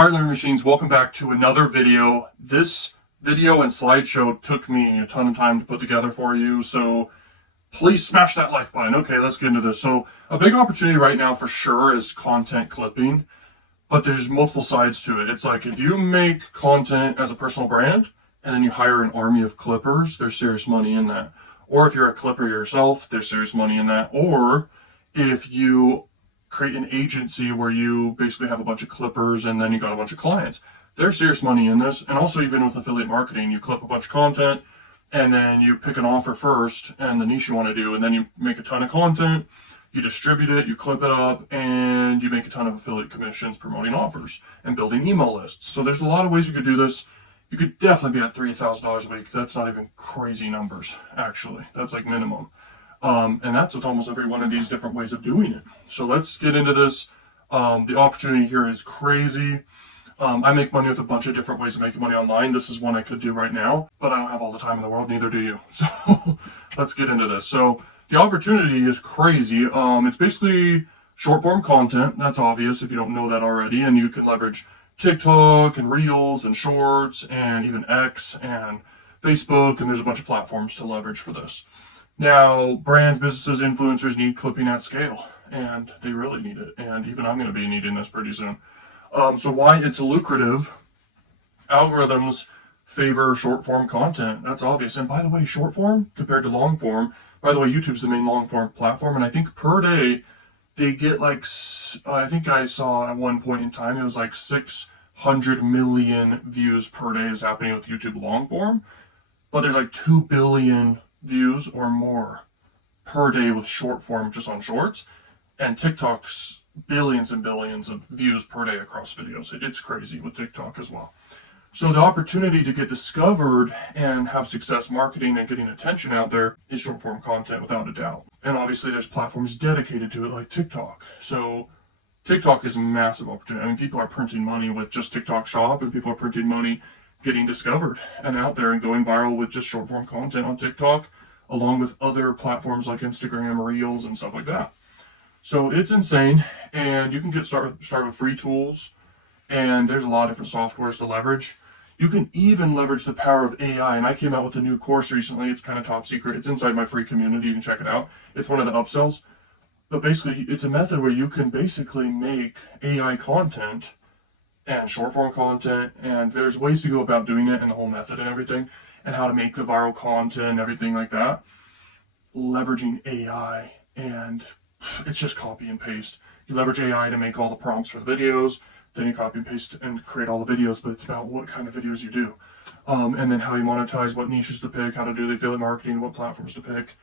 Alright, Learning Machines, welcome back to another video. This video and slideshow took me a ton of time to put together for you, so please smash that like button. Okay, let's get into this. So a big opportunity right now for sure is content clipping, but there's multiple sides to it. It's like if you make content as a personal brand and then you hire an army of clippers, there's serious money in that. Or if you're a clipper yourself, there's serious money in that. Or if you create an agency where you basically have a bunch of clippers and then you got a bunch of clients, there's serious money in this. And also even with affiliate marketing, you clip a bunch of content and then you pick an offer first and the niche you want to do, and then you make a ton of content, you distribute it, you clip it up, and you make a ton of affiliate commissions promoting offers and building email lists. So there's a lot of ways you could do this. You could definitely be at $3,000 a week. That's not even crazy numbers, actually. That's like minimum. And that's with almost every one of these different ways of doing it. So let's get into this. The opportunity here is crazy. I make money with a bunch of different ways of making money online. This is one I could do right now, but I don't have all the time in the world, neither do you. So let's get into this. So the opportunity is crazy. It's basically short form content. That's obvious if you don't know that already. And you can leverage TikTok and Reels and Shorts and even X and Facebook. And there's a bunch of platforms to leverage for this. Now, brands, businesses, influencers need clipping at scale, and they really need it. And even I'm going to be needing this pretty soon. So why it's lucrative? Algorithms favor short form content. That's obvious. And by the way, short form compared to long form, by the way, YouTube's the main long form platform. And I think per day, they get like, I think I saw at one point in time, it was like 600 million views per day is happening with YouTube long form. But there's like 2 billion views or more per day with short form just on shorts, and TikTok's billions and billions of views per day across videos. It's crazy with TikTok as well. So the opportunity to get discovered and have success marketing and getting attention out there is short form content without a doubt. And obviously there's platforms dedicated to it like TikTok. So TikTok is a massive opportunity. I mean, people are printing money with just TikTok Shop, and people are printing money getting discovered and out there and going viral with just short form content on TikTok, along with other platforms like Instagram, Reels, and stuff like that. So it's insane, and you can get started with free tools, and there's a lot of different softwares to leverage. You can even leverage the power of AI, and I came out with a new course recently. It's kind of top secret. It's inside my free community. You can check it out. It's one of the upsells. But basically, it's a method where you can basically make AI content and short form content, and there's ways to go about doing it and the whole method and everything, and how to make the viral content and everything like that, leveraging AI. And it's just copy and paste. You leverage AI to make all the prompts for the videos, then you copy and paste and create all the videos, but it's about what kind of videos you do, and then how you monetize, what niches to pick, how to do the affiliate marketing, what platforms to pick,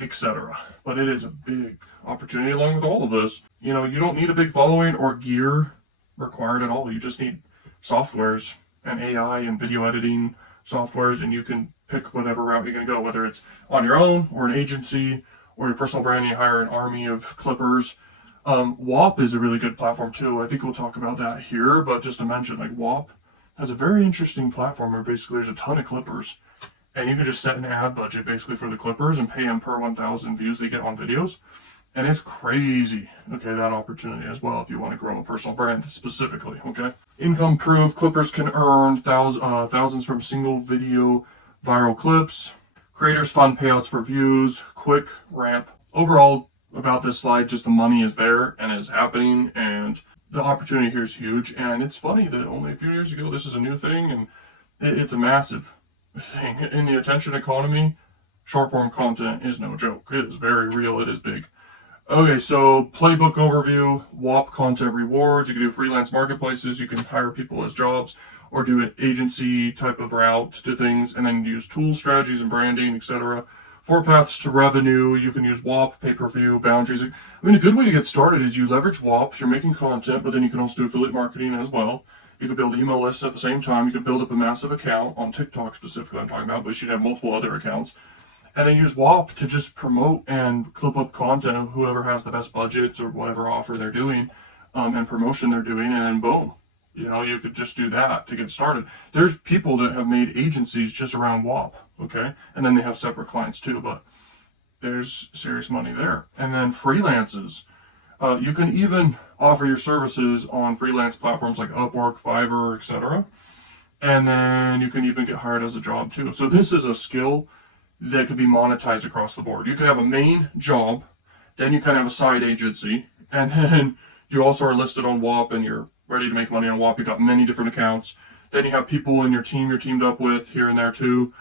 etc. But it is a big opportunity along with all of this. You know, you don't need a big following or gear required at all. You just need softwares and AI and video editing softwares, and you can pick whatever route you're going to go, whether it's on your own or an agency or your personal brand. You hire an army of clippers. WAP is a really good platform too. I think we'll talk about that here, but just to mention, like, WAP has a very interesting platform where basically there's a ton of clippers, and you can just set an ad budget basically for the clippers and pay them per 1,000 views they get on videos. And it's crazy, okay, that opportunity as well if you want to grow a personal brand specifically, okay? Income proof, clippers can earn thousands from single video viral clips. Creators fund payouts for views, quick ramp. Overall, about this slide, just the money is there and is happening, and the opportunity here is huge. And it's funny that only a few years ago, this is a new thing, and it's a massive thing. In the attention economy, short form content is no joke. It is very real, it is big. Okay, so Playbook overview, WAP content rewards. You can do freelance marketplaces. You can hire people as jobs or do an agency type of route to things, and then use tools, strategies, and branding, etc. 4 paths to revenue. You can use WAP, pay-per-view, boundaries. I mean, a good way to get started is you leverage WAP. You're making content, but then you can also do affiliate marketing as well. You can build email lists at the same time. You can build up a massive account on TikTok specifically I'm talking about, but you should have multiple other accounts. And then use WAP to just promote and clip up content of whoever has the best budgets or whatever offer they're doing, and promotion they're doing, and then boom. You know, you could just do that to get started. There's people that have made agencies just around WAP, okay? And then they have separate clients too, but there's serious money there. And then freelances. You can even offer your services on freelance platforms like Upwork, Fiverr, etc. And then you can even get hired as a job too. So this is a skill that could be monetized across the board. You can have a main job, then you kind of have a side agency, and then you also are listed on WAP and you're ready to make money on WAP. You've got many different accounts. Then you have people in your team you're teamed up with here and there too.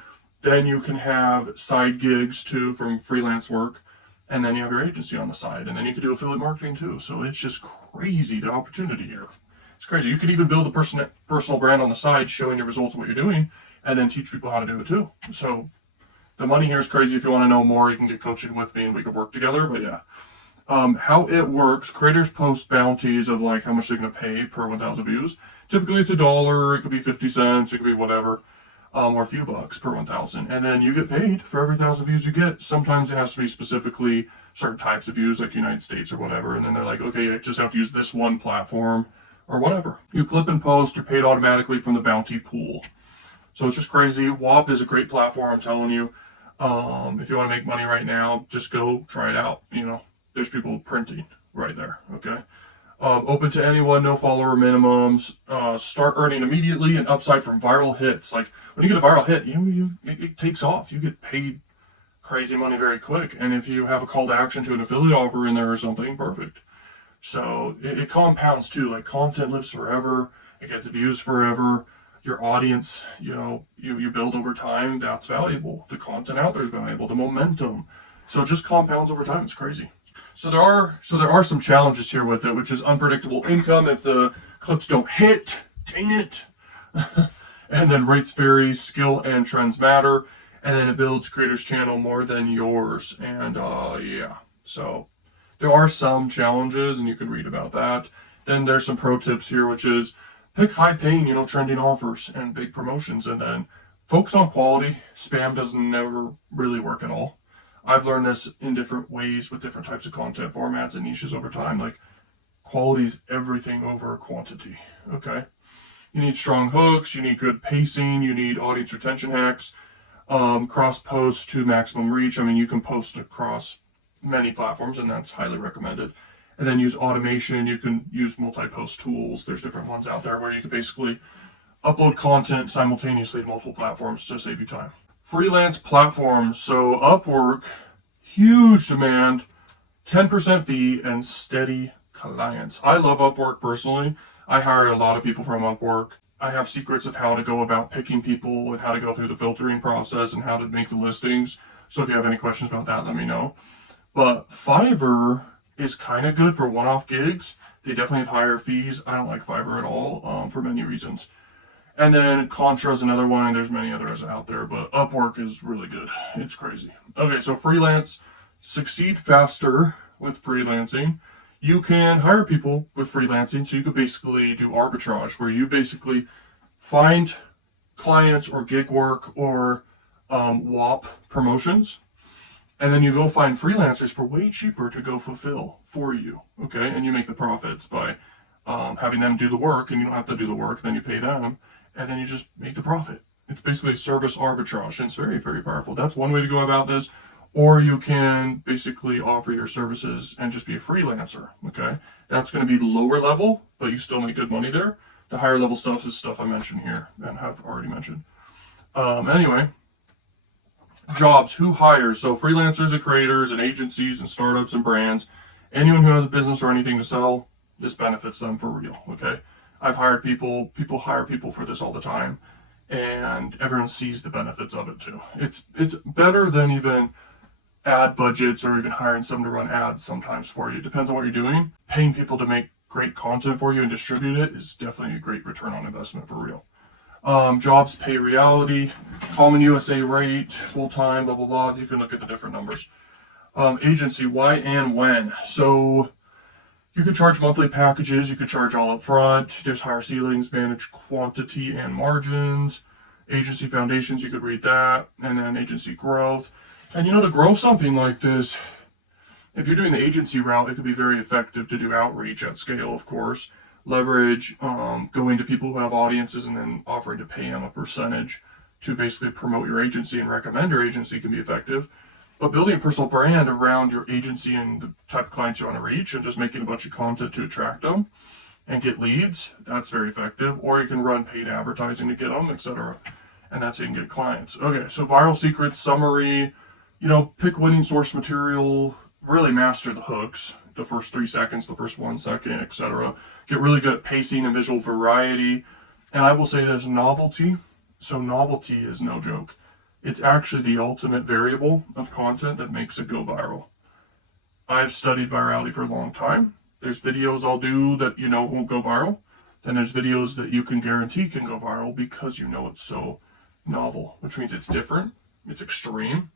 Then you can have side gigs too from freelance work. And then you have your agency on the side. And then you can do affiliate marketing too. So it's just crazy, the opportunity here. It's crazy. You could even build a personal brand on the side showing your results of what you're doing and then teach people how to do it too. So the money here is crazy. If you want to know more, you can get coaching with me and we could work together. But yeah, how it works, creators post bounties of like how much they're going to pay per 1,000 views. Typically it's $1, it could be 50 cents, it could be whatever, or a few bucks per 1,000. And then you get paid for every 1,000 views you get. Sometimes it has to be specifically certain types of views, like United States or whatever. And then they're like, okay, I just have to use this one platform or whatever. You clip and post, you're paid automatically from the bounty pool. So it's just crazy. WAP is a great platform, I'm telling you. If you want to make money right now, just go try it out. You know, there's people printing right there, okay? Open to anyone, no follower minimums. Start earning immediately and upside from viral hits. Like when you get a viral hit, it takes off. You get paid crazy money very quick. And if you have a call to action to an affiliate offer in there or something, perfect. So it compounds too. Like content lives forever. It gets views forever. Your audience, you build over time. That's valuable. The content out there is valuable. The momentum. So it just compounds over time. It's crazy. So there are some challenges here with it, which is unpredictable income if the clips don't hit. Dang it. And then rates vary, skill and trends matter, and then it builds creators' channel more than yours. And yeah, so there are some challenges, and you can read about that. Then there's some pro tips here, which is pick high-paying, trending offers and big promotions, and then focus on quality. Spam doesn't never really work at all. I've learned this in different ways with different types of content formats and niches over time. Like, quality is everything over quantity, okay? You need strong hooks, you need good pacing, you need audience retention hacks, cross-post to maximum reach. I mean, you can post across many platforms, and that's highly recommended. And then use automation. You can use multi-post tools. There's different ones out there where you can basically upload content simultaneously to multiple platforms to save you time. Freelance platforms. So Upwork, huge demand, 10% fee, and steady clients. I love Upwork personally. I hire a lot of people from Upwork. I have secrets of how to go about picking people and how to go through the filtering process and how to make the listings. So if you have any questions about that, let me know. But Fiverr is kind of good for one-off gigs. They definitely have higher fees. I don't like Fiverr at all for many reasons. And then Contra is another one, and there's many others out there, but Upwork is really good. It's crazy. Okay, so freelance, succeed faster with freelancing. You can hire people with freelancing, so you could basically do arbitrage, where you basically find clients or gig work or WAP promotions, and then you go find freelancers for way cheaper to go fulfill for you, okay? And you make the profits by having them do the work, and you don't have to do the work, then you pay them, and then you just make the profit. It's basically service arbitrage, and it's very, very powerful. That's one way to go about this. Or you can basically offer your services and just be a freelancer, okay? That's going to be lower level, but you still make good money there. The higher level stuff is stuff I mentioned here and have already mentioned. Anyway, jobs, who hires? So freelancers and creators and agencies and startups and brands, anyone who has a business or anything to sell, this benefits them for real, okay? I've hired people hire people for this all the time, and everyone sees the benefits of it too. It's better than even ad budgets or even hiring someone to run ads sometimes for you. It depends on what you're doing. Paying people to make great content for you and distribute it is definitely a great return on investment for real. Jobs pay reality, common USA rate, full-time, blah, blah, blah. You can look at the different numbers. Agency, why and when. So you can charge monthly packages. You could charge all up front. There's higher ceilings, manage quantity and margins. Agency foundations, you could read that. And then agency growth. And to grow something like this, if you're doing the agency route, it could be very effective to do outreach at scale, of course. Leverage, going to people who have audiences and then offering to pay them a percentage to basically promote your agency and recommend your agency can be effective. But building a personal brand around your agency and the type of clients you want to reach and just making a bunch of content to attract them and get leads, that's very effective. Or you can run paid advertising to get them, etc. And that's how you can get clients. Okay, so viral secrets, summary, pick winning source material, really master the hooks, the first 3 seconds, the first 1 second, etc. Get really good at pacing and visual variety. And I will say there's novelty. So novelty is no joke. It's actually the ultimate variable of content that makes it go viral. I've studied virality for a long time. There's videos I'll do that won't go viral. Then there's videos that you can guarantee can go viral because it's so novel, which means it's different, it's extreme.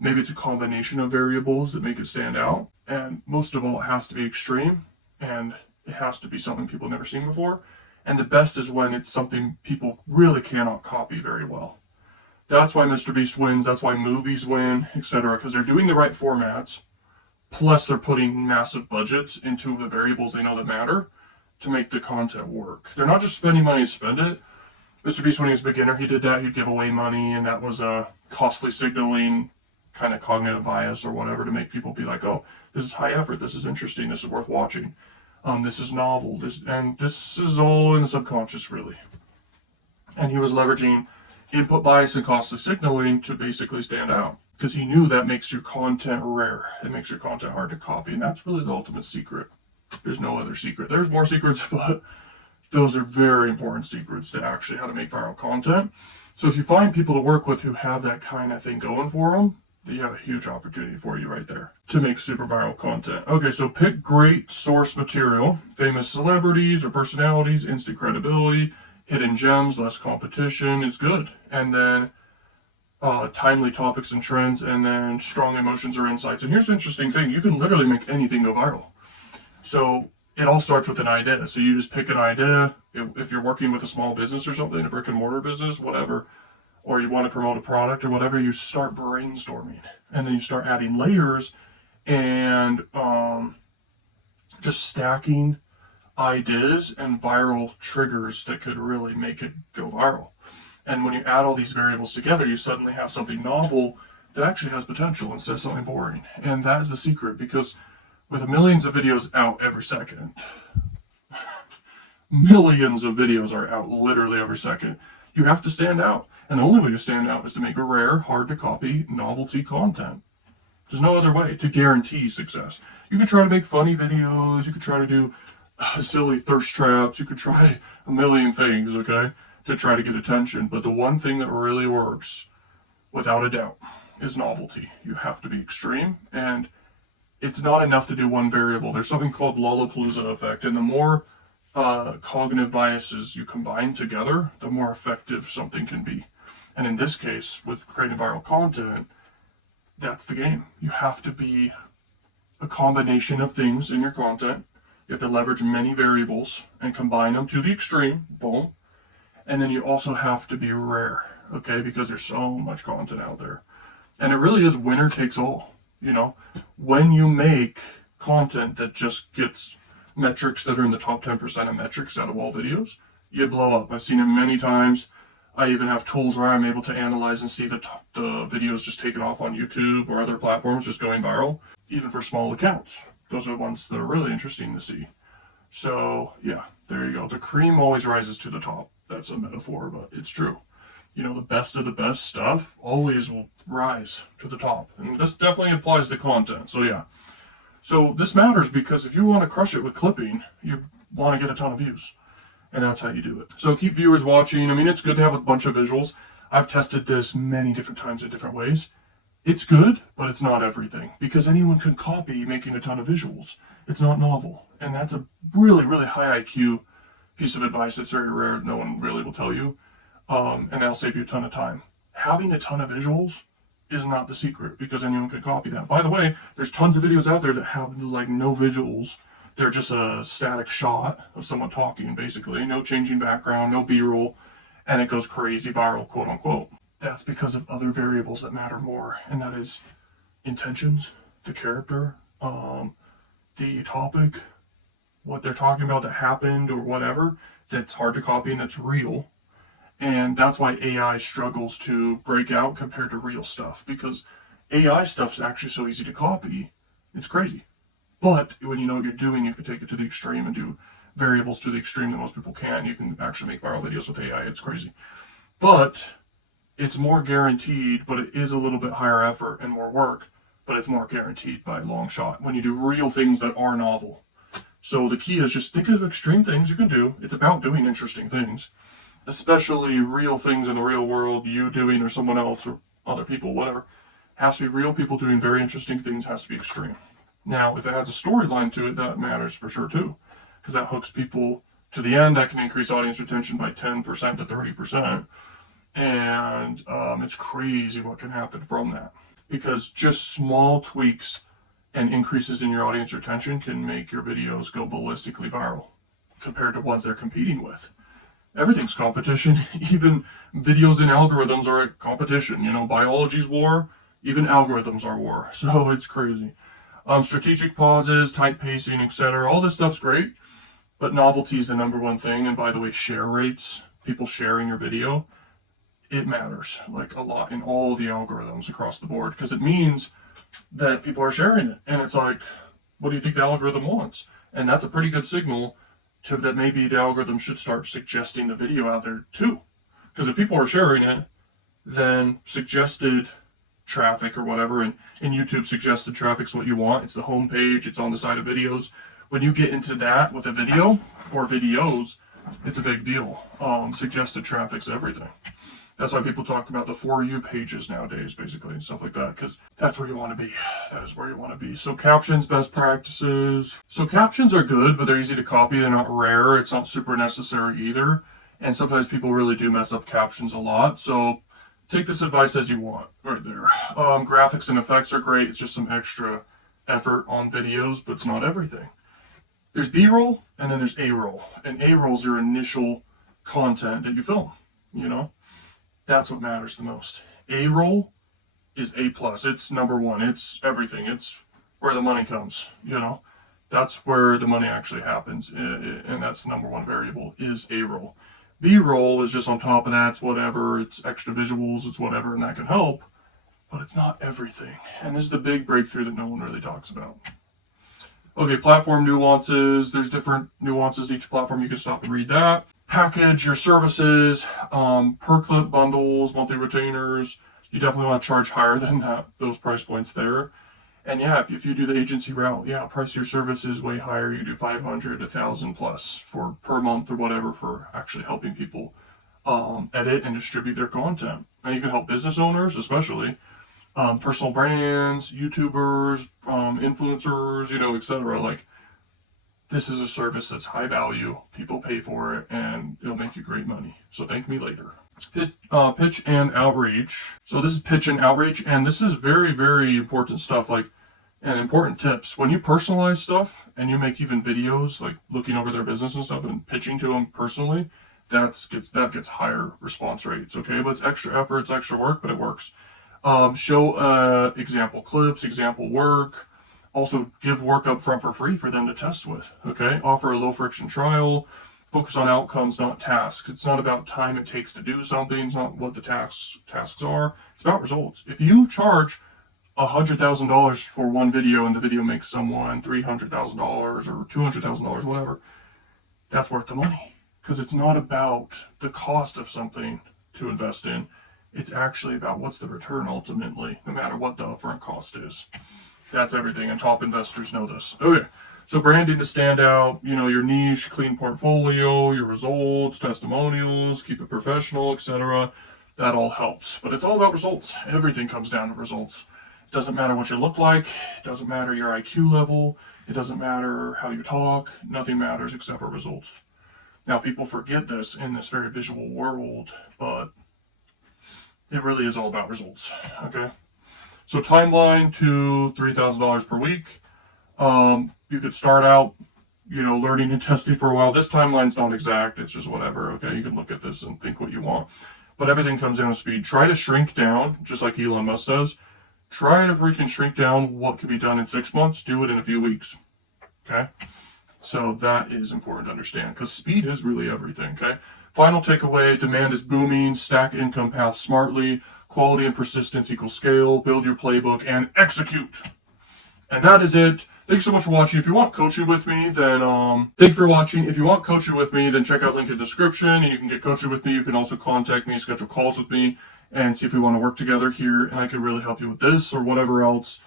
Maybe it's a combination of variables that make it stand out. And most of all, it has to be extreme and it has to be something people have never seen before. And the best is when it's something people really cannot copy very well. That's why Mr. Beast wins. That's why movies win, etc. Because they're doing the right formats. Plus, they're putting massive budgets into the variables they know that matter to make the content work. They're not just spending money to spend it. Mr. Beast, when he was a beginner, he did that. He'd give away money, and that was a costly signaling, kind of cognitive bias or whatever, to make people be like, oh, this is high effort. This is interesting. This is worth watching. This is novel. This is all in the subconscious, really. And he was leveraging input bias and costly signaling to basically stand out, because he knew that makes your content rare. It makes your content hard to copy, and that's really the ultimate secret. There's no other secret. There's more secrets, but those are very important secrets to actually how to make viral content. So if you find people to work with who have that kind of thing going for them, you have a huge opportunity for you right there to make super viral content. Okay, so pick great source material, famous celebrities or personalities, instant credibility, hidden gems, less competition is good. And then timely topics and trends, and then strong emotions or insights. And here's the interesting thing. You can literally make anything go viral. So it all starts with an idea. So you just pick an idea. If you're working with a small business or something, a brick and mortar business, whatever, or you want to promote a product or whatever, you start brainstorming. And then you start adding layers and just stacking ideas and viral triggers that could really make it go viral. And when you add all these variables together, you suddenly have something novel that actually has potential instead of something boring. And that is the secret, because with millions of videos out every second, millions of videos are out literally every second, you have to stand out. And the only way to stand out is to make a rare, hard to copy, novelty content. There's no other way to guarantee success. You could try to make funny videos, you could try to do silly thirst traps, you could try a million things, okay, to try to get attention. But the one thing that really works, without a doubt, is novelty. You have to be extreme, and it's not enough to do one variable. There's something called Lollapalooza effect, and the more cognitive biases you combine together, the more effective something can be. And in this case, with creating viral content, that's the game. You have to be a combination of things in your content. You have to leverage many variables and combine them to the extreme, boom. And then you also have to be rare, okay? Because there's so much content out there. And it really is winner takes all, When you make content that just gets metrics that are in the top 10% of metrics out of all videos, you blow up. I've seen it many times. I even have tools where I'm able to analyze and see the videos just taken off on YouTube or other platforms just going viral, even for small accounts. Those are the ones that are really interesting to see. So, yeah, there you go. The cream always rises to the top. That's a metaphor, but it's true. The best of the best stuff always will rise to the top. And this definitely applies to content. So, yeah. So, this matters because if you want to crush it with clipping, you want to get a ton of views. And that's how you do it. So, keep viewers watching. It's good to have a bunch of visuals. I've tested this many different times in different ways. It's good, but it's not everything, because anyone can copy making a ton of visuals. It's not novel. And that's a really, really high IQ piece of advice that's very rare. No one really will tell you. And that'll save you a ton of time. Having a ton of visuals is not the secret, because anyone can copy that. By the way, there's tons of videos out there that have no visuals. They're just a static shot of someone talking, basically. No changing background, no B-roll, and it goes crazy viral, quote unquote. That's because of other variables that matter more, and that is intentions, the character, the topic, what they're talking about that happened or whatever, that's hard to copy and that's real. And that's why AI struggles to break out compared to real stuff, because AI stuff's actually so easy to copy. It's crazy. But when you know what you're doing, you can take it to the extreme and do variables to the extreme that most people can't. You can actually make viral videos with AI. It's crazy. But it's more guaranteed, but it is a little bit higher effort and more work, but it's more guaranteed by a long shot when you do real things that are novel. So the key is just think of extreme things you can do. It's about doing interesting things, especially real things in the real world, you doing or someone else or other people, whatever. Has to be real people doing very interesting things, has to be extreme. Now, if it has a storyline to it, that matters for sure too, because that hooks people to the end. That can increase audience retention by 10% to 30%. And it's crazy what can happen from that, because just small tweaks and increases in your audience retention can make your videos go ballistically viral compared to ones they're competing with. Everything's competition. Even videos and algorithms are a competition. You know, biology's war, even algorithms are war. So it's crazy. Strategic pauses, tight pacing, etc. All this stuff's great, but novelty is the number one thing. And by the way, share rates, people sharing your video, it matters like a lot in all the algorithms across the board, because it means that people are sharing it. And it's like, what do you think the algorithm wants? And that's a pretty good signal to that maybe the algorithm should start suggesting the video out there too. Because if people are sharing it, then suggested traffic or whatever, and YouTube suggested traffic's what you want. It's the home page, it's on the side of videos. When you get into that with a video or videos, it's a big deal. Suggested traffic's everything. That's why people talk about the For You pages nowadays, basically, and stuff like that, because that's where you want to be. That is where you want to be. So captions, best practices. So captions are good, but they're easy to copy. They're not rare. It's not super necessary either. And sometimes people really do mess up captions a lot. So take this advice as you want right there. Graphics and effects are great. It's just some extra effort on videos, but it's not everything. There's B-roll and then there's A-roll. And A-roll's your initial content that you film, you know? That's what matters the most. A-roll is A+. It's number one. It's everything. It's where the money comes, you know? That's where the money actually happens. And that's the number one variable is A-roll. B-roll is just on top of that. It's whatever. It's extra visuals. It's whatever, and that can help. But it's not everything. And this is the big breakthrough that no one really talks about. Okay, platform nuances. There's different nuances to each platform. You can stop and read that. Package your services, per clip bundles, monthly retainers. You definitely want to charge higher than that, those price points there. And yeah, if you do the agency route, yeah, price your services way higher. You do 500, 1,000 plus for per month or whatever for actually helping people edit and distribute their content. And you can help business owners, especially personal brands, YouTubers, influencers, you know, etc. Like, this is a service that's high value. People pay for it, and it'll make you great money. So thank me later. Pitch and outreach. So this is pitch and outreach, and this is very, very important stuff. Like, and important tips. When you personalize stuff and you make even videos, like looking over their business and stuff and pitching to them personally, that gets higher response rates. Okay, but it's extra effort, it's extra work, but it works. Show example clips, example work. Also, give work up front for free for them to test with. Okay, offer a low friction trial. Focus on outcomes, not tasks. It's not about time it takes to do something. It's not what the tasks are. It's about results. If you charge $100,000 for one video and the video makes someone $300,000 or $200,000, whatever, that's worth the money. Because it's not about the cost of something to invest in. It's actually about what's the return ultimately, no matter what the upfront cost is. That's everything, and top investors know this. Okay, so branding to stand out, you know, your niche, clean portfolio, your results, testimonials, keep it professional, etc. That all helps. But it's all about results. Everything comes down to results. It doesn't matter what you look like. It doesn't matter your IQ level. It doesn't matter how you talk. Nothing matters except for results. Now, people forget this in this very visual world, but it really is all about results, okay? So timeline to $3,000 per week. You could start out, you know, learning and testing for a while. This timeline's not exact. It's just whatever, okay? You can look at this and think what you want. But everything comes down to speed. Try to shrink down, just like Elon Musk says. Try to freaking shrink down what could be done in 6 months. Do it in a few weeks, okay? So that is important to understand, because speed is really everything, okay? Final takeaway, demand is booming, stack income path smartly, quality and persistence equals scale, build your playbook, and execute. And that is it. Thanks so much for watching. If you want coaching with me, then thank you for watching. If you want coaching with me, then check out link in the description and you can get coaching with me. You can also contact me, schedule calls with me, and see if we want to work together here and I can really help you with this or whatever else.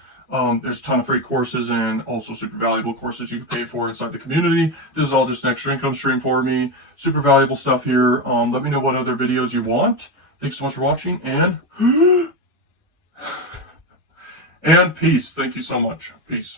There's a ton of free courses and also super valuable courses you can pay for inside the community. This is all just an extra income stream for me. Super valuable stuff here. Let me know what other videos you want. Thanks so much for watching and and peace. Thank you so much. Peace.